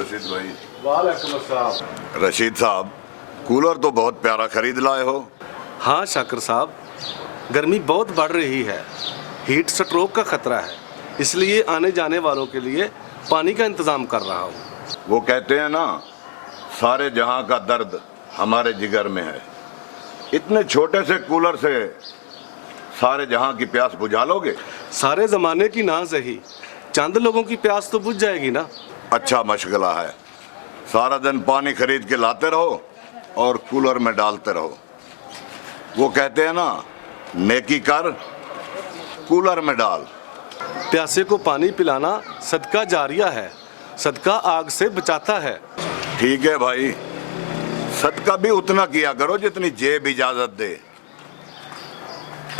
रशीद भाई। वालेकुम अस्सलाम। रशीद साहब, कूलर तो बहुत प्यारा खरीद लाए हो। हाँ शाकिर साहब, गर्मी बहुत बढ़ रही है, हीट स्ट्रोक का खतरा है, इसलिए आने जाने वालों के लिए पानी का इंतजाम कर रहा हूँ। वो कहते हैं ना, सारे जहां का दर्द हमारे जिगर में है। इतने छोटे से कूलर से सारे जहां की प्यास बुझा लोगे? सारे जमाने की ना सही, चंद लोगों की प्यास तो बुझ जाएगी ना। अच्छा मशगला है, सारा दिन पानी खरीद के लाते रहो और कूलर में डालते रहो। वो कहते हैं ना, नेकी कर कूलर में डाल। प्यासे को पानी पिलाना सदका जारिया है, सदका आग से बचाता है। ठीक है भाई, सदका भी उतना किया करो जितनी जेब इजाजत दे।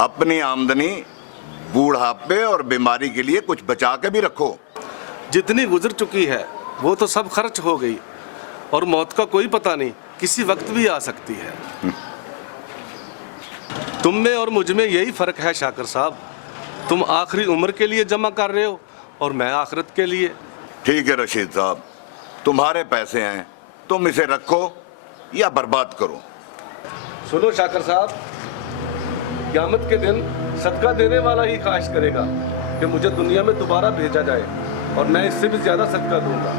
अपनी आमदनी बूढ़ापे और बीमारी के लिए कुछ बचा के भी रखो। जितनी गुजर चुकी है वो तो सब खर्च हो गई, और मौत का कोई पता नहीं, किसी वक्त भी आ सकती है। तुम में और मुझ में यही फर्क है शाकिर साहब, तुम आखिरी उम्र के लिए जमा कर रहे हो और मैं आखिरत के लिए। ठीक है रशीद साहब, तुम्हारे पैसे हैं, तुम इसे रखो या बर्बाद करो। सुनो शाकिर साहब, क़यामत के दिन सदका देने वाला ही ख्वाहिश करेगा कि मुझे दुनिया में दोबारा भेजा जाए, और मैं इससे भी ज्यादा सदका दूंगा।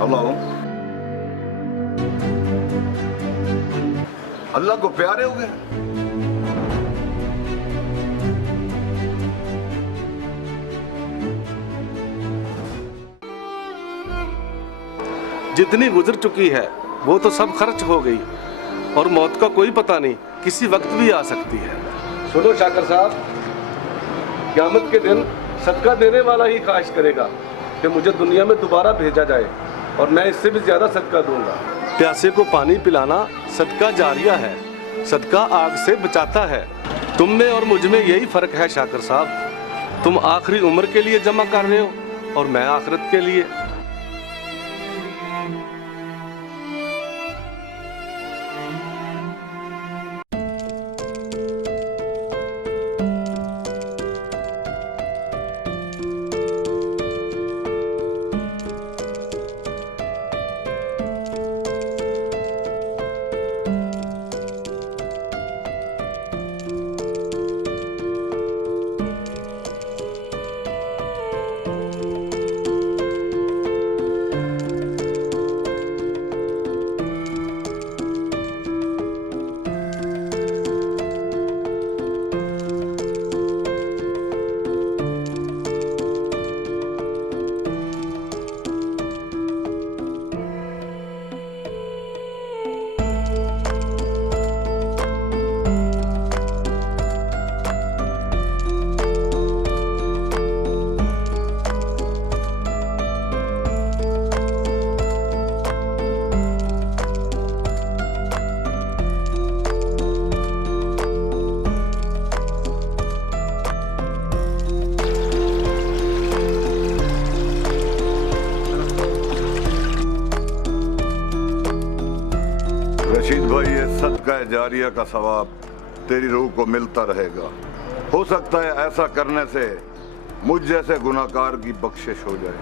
हेलो, अल्लाह को प्यारे हो गए। जितनी गुजर चुकी है वो तो सब खर्च हो गई, और मौत का कोई पता नहीं, किसी वक्त भी आ सकती है। सुनो शाकिर साहब, क़यामत के दिन सदका देने वाला ही ख्वाहिश करेगा कि मुझे दुनिया में दोबारा भेजा जाए, और मैं इससे भी ज्यादा सदका दूंगा। प्यासे को पानी पिलाना सदका जारिया है, सदका आग से बचाता है। तुम में और मुझ में यही फर्क है शाकिर साहब, तुम आखिरी उम्र के लिए जमा कर रहे हो और मैं आखिरत के लिए। रशीद भाई, ये सदका जारिया का सवाब तेरी रूह को मिलता रहेगा। हो सकता है ऐसा करने से मुझ जैसे गुनाहगार की बख्शिश हो जाए।